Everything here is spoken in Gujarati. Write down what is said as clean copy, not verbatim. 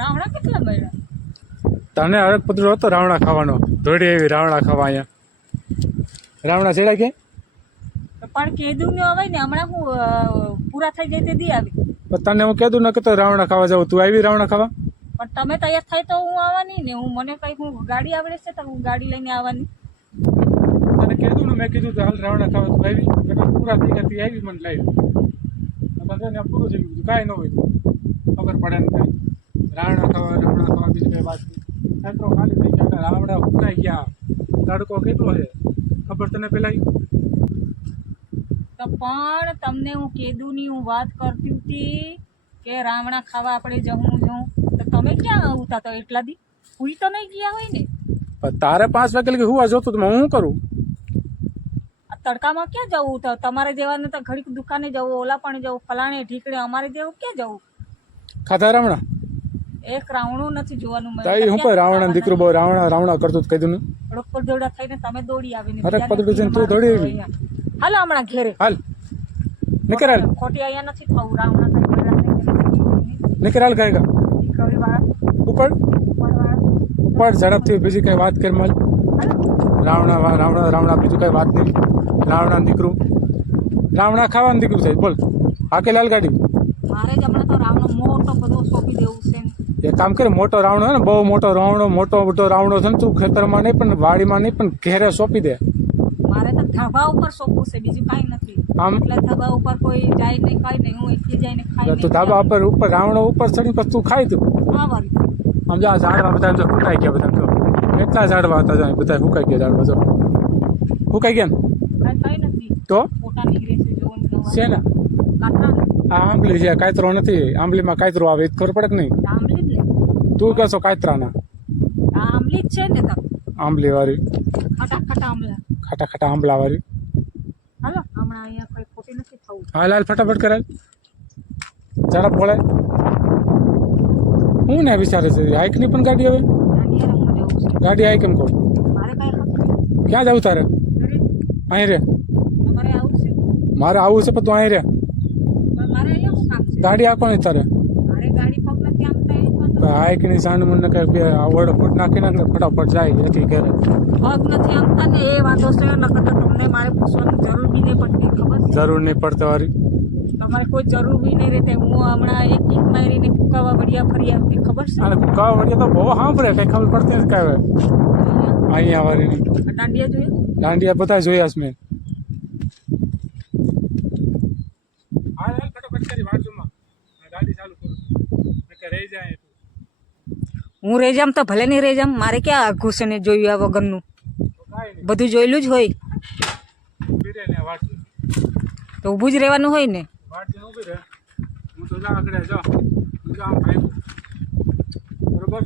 રાવણા કેટલા મળ્યા? તને હરક પતળો હતો રાવણા ખાવાનો, ધોડી એવી રાવણા ખાવા અહીંયા. રાવણા છેડા કે પણ કીધું ને હવે ને હમણાં હું પૂરા થઈ જાય તે દી આવી. પણ તને હું કીધું ન કે તો રાવણા ખાવા જાવ, તું આવી રાવણા ખાવા? પણ તમે તૈયાર થાય તો હું આવવાની ને. હું મને કઈ હું ગાડી આવડે છે તો હું ગાડી લઈને આવવાની. તને કીધું ને, મેં કીધું તો હાલ રાવણા ખાવા તું આવી, એટલે પૂરા થઈ ગયા તી આવી મને લાવી. તને પૂરું થઈ ગયું, કાંઈ ન હોય ખબર પડે ને કાંઈ. રાવણા ખાવા બીજી કઈ વાત નહીં. છેતરો ખાલી થઈ ગયા, રાવણા ઉકળાઈ ગયા, તડકો કેટલો છે ખબર તને પેલા? તો પણ તમને હું કીધું ની હું વાત કરતી હતી કે રાવણા ખાવા આપણે જવું તો તમે ક્યાં આવતા તો એટલા દી હુઈ તો નહીં ગયા હોય ને? પણ તારે 5 વાગે લગી હુવા જોતું તો હું શું કરું? આ તડકામાં ક્યાં જવું? તો તમારે જેવાને તો ઘડીક દુકાને જવું, ઓલા પણ જવું, ફલાણે ઢીકડે, અમારે જેવું ક્યાં જવું? ખાધા રાવણા? એક રાવણું નથી જોવાનું. તાઈ હું પણ રાવણા દીકરો બહુ રાવણા કરતો કીધું ને. રોડ પર દોડા થઈને તમે દોડી આવીને હરક પતડું છે તું દોડી આવી. હાલો હમણાં ઘેરે હાલ નીકળ, હાલ ખોટી અહીંયા નથી થવું. રાવણા નીકળ, હાલ ગાયગા ઉપર ઝડપથી. બીજી કઈ વાત કર માલ. રાવણા બીજું કઈ વાત નહીં. રાવણા દીકરું, રાવણા ખાવાનું દીકરું છે. બોલ હાકે લાલ ગાડી. મારે જ હમણાં તો રાવણો મોટો બધો સોંપી દેવું છે ને. એક કામ કરે, મોટો રાવણો ને, બહુ મોટો રાવણો છે ને, તું ખેતરમાં નહીં પણ વાડીમાં નહીં પણ ઘેરે સોંપી દે. મારે તો ધાબા ઉપર સોંપવું છે, બીજું કાંઈ નથી. આમ એટલે ધાબા ઉપર કોઈ જાય નહીં, ખાય નહીં. હું એકલી જઈને ખાઈ તું ધાબા ઉપર રાવણો ઉપર ચડી પછી તું ખાઈ તું. આમ જો આ ઝાડવા બધા જો ફૂકાઈ ગયા, બધા જો કેટલા ઝાડવા હતા જો બધા ફૂકાઈ ગયા. ઝાડવા જો ફૂકાઈ ગયા ને કઈ નથી તો ફોટા નીકળે છે જોવાનું છે ને. આ આંબલી છે, કાયતરો નથી. આંબલીમાં કાયતરો આવે ખબર પડે કે નહીં? આંબલી જ ને તું કહેશો કાયતરાના? આંબલી જ છે ને તો. આંબલી વાળી, ખાટા આંબલા, ખાટા આંબલા વાળી. હાલો હમણાં અહીંયા કોઈ ખોટી નથી થવું. હા લાલ ફટાફટ કરાય, ઝડપ બોલાય. હું ને વિચારે છે હાઈક ની પણ ગાડી હવે ગાડી હાઈક એમ કહું. મારે કઈ ક્યાં જવું તારે? અહીં રે. તમારે આવું છે? મારે આવું છે પણ તું અહીં રે. મારે અહીંયા શું કામ છે? ગાડી આપવાની તારે. મારે ગાડી પગ નથી આમતા. હાઈક ની સાંડ મને કઈ બે આવડ ફૂટ નાખી નાખ ફટાફટ જાય એથી ઘરે. પગ નથી આમતા ને એ વાંધો છે. નકર તો તમને મારે પૂછવાની જરૂર બી નહીં પડતી. ખબર છે? જરૂર નહીં પડતી વારી. તમારે કોઈ જરૂર બી નહીં રહેતી. હું હમણાં એક કિક મારીને કુકાવા વડિયા ફરી આવતી. ખબર છે? અને કુકાવા વડિયા તો બહુ સાંભળે, કઈ ખબર પડતી નથી કાંઈ. અહીંયા વારી દાંડિયા જોઈએ, દાંડિયા બધા જોયા છે મેં. હું રહી જામ તો ભલે નહીં રહી જામ. મારે ક્યાં આઘું છે ને જોયું આ વગરનું? બધું જોયેલું જ હોય તો ઊભું જ રહેવાનું હોય ને. બરોબર.